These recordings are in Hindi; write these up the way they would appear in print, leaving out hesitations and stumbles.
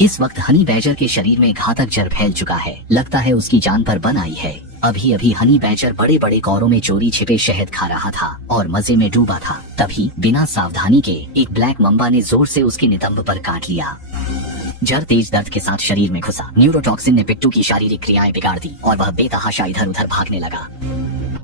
इस वक्त हनी बैजर के शरीर में घातक जर फैल चुका है। लगता है उसकी जान पर बन आई है। अभी अभी हनी बैजर बड़े बड़े कौरों में चोरी छिपे शहद खा रहा था और मजे में डूबा था। तभी बिना सावधानी के एक ब्लैक मम्बा ने जोर से उसके नितंब पर काट लिया। जर तेज दर्द के साथ शरीर में घुसा। न्यूरोटॉक्सिन ने पिट्टू की शारीरिक क्रियाएं बिगाड़ दी और वह बेतहाशा इधर उधर भागने लगा।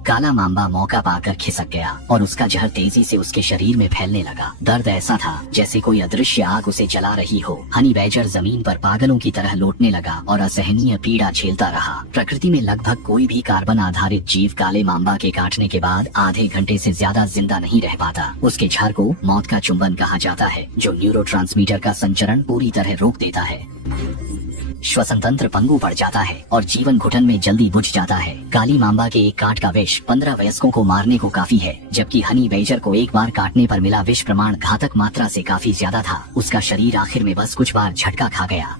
काला मांबा मौका पाकर खिसक गया और उसका जहर तेजी से उसके शरीर में फैलने लगा। दर्द ऐसा था जैसे कोई अदृश्य आग उसे जला रही हो। हनी बैजर जमीन पर पागलों की तरह लौटने लगा और असहनीय पीड़ा झेलता रहा। प्रकृति में लगभग कोई भी कार्बन आधारित जीव काले मांबा के काटने के बाद आधे घंटे से ज्यादा जिंदा नहीं रह पाता। उसके झार को मौत का चुंबन कहा जाता है, जो न्यूरोट्रांसमीटर का संचरण पूरी तरह रोक देता है। श्वसन तंत्र पंगु पड़ जाता है और जीवन घुटन में जल्दी बुझ जाता है। काली मांबा के एक काट का विष 15 वयस्कों को मारने को काफी है, जबकि हनी बैजर को एक बार काटने पर मिला विष प्रमाण घातक मात्रा से काफी ज्यादा था। उसका शरीर आखिर में बस कुछ बार झटका खा गया,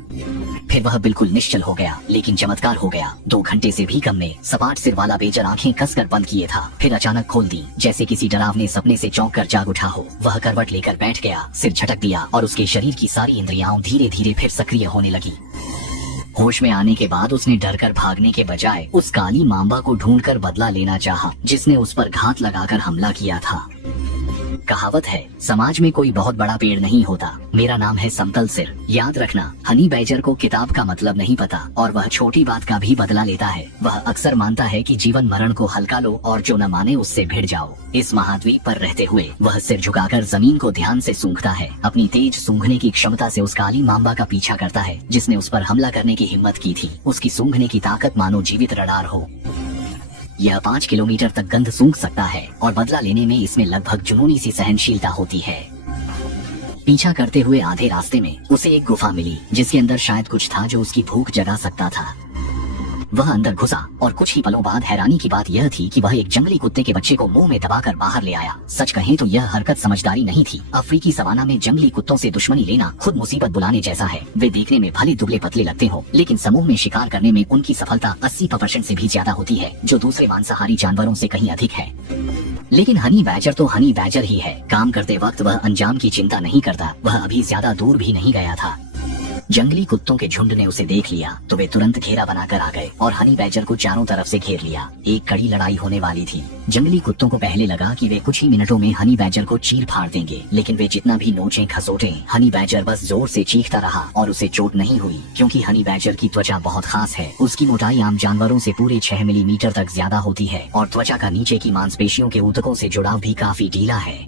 फिर वह बिल्कुल निश्चल हो गया। लेकिन चमत्कार हो गया। 2 घंटे से भी कम में सपाट सिर वाला बैजर आंखें कसकर बंद किए था, फिर अचानक खोल दी, जैसे किसी डरावने सपने से चौंक कर जाग उठा हो। वह करवट लेकर बैठ गया, सिर झटक दिया और उसके शरीर की सारी इंद्रियां धीरे धीरे फिर सक्रिय होने लगी। होश में आने के बाद उसने डरकर भागने के बजाय उस काली मांबा को ढूंढकर बदला लेना चाहा, जिसने उस पर घात लगाकर हमला किया था। कहावत है, समाज में कोई बहुत बड़ा पेड़ नहीं होता। मेरा नाम है समतल सिर। याद रखना, हनी बैजर को किताब का मतलब नहीं पता और वह छोटी बात का भी बदला लेता है। वह अक्सर मानता है कि जीवन मरण को हल्का लो और जो न माने उससे भिड़ जाओ। इस महाद्वीप पर रहते हुए वह सिर झुकाकर जमीन को ध्यान से सूंघता है। अपनी तेज सूंघने की क्षमता से उस काली मांबा का पीछा करता है, जिसने उस पर हमला करने की हिम्मत की थी। उसकी सूंघने की ताकत मानो जीवित रडार हो। यह 5 किलोमीटर तक गंध सूंघ सकता है और बदला लेने में इसमें लगभग जुनूनी सी सहनशीलता होती है। पीछा करते हुए आधे रास्ते में उसे एक गुफा मिली, जिसके अंदर शायद कुछ था जो उसकी भूख जगा सकता था। वह अंदर घुसा और कुछ ही पलों बाद हैरानी की बात यह थी कि वह एक जंगली कुत्ते के बच्चे को मुंह में दबाकर बाहर ले आया। सच कहें तो यह हरकत समझदारी नहीं थी। अफ्रीकी सवाना में जंगली कुत्तों से दुश्मनी लेना खुद मुसीबत बुलाने जैसा है। वे देखने में भले दुबले पतले लगते हो, लेकिन समूह में शिकार करने में उनकी सफलता 80% से भी ज्यादा होती है, जो दूसरे मांसाहारी जानवरों से कहीं अधिक है। लेकिन हनी बैजर तो हनी बैजर ही है। काम करते वक्त वह अंजाम की चिंता नहीं करता। वह अभी ज्यादा दूर भी नहीं गया था। जंगली कुत्तों के झुंड ने उसे देख लिया तो वे तुरंत घेरा बनाकर आ गए और हनी बैजर को चारों तरफ से घेर लिया। एक कड़ी लड़ाई होने वाली थी। जंगली कुत्तों को पहले लगा कि वे कुछ ही मिनटों में हनी बैजर को चीर फाड़ देंगे, लेकिन वे जितना भी नोचे खसोटे, हनी बैजर बस जोर से चीखता रहा और उसे चोट नहीं हुई, क्योंकि हनी बैजर की त्वचा बहुत खास है। उसकी मोटाई आम जानवरों से पूरे 6 मिलीमीटर तक ज्यादा होती है और त्वचा का नीचे की मांसपेशियों के ऊतकों से जुड़ाव भी काफी ढीला है।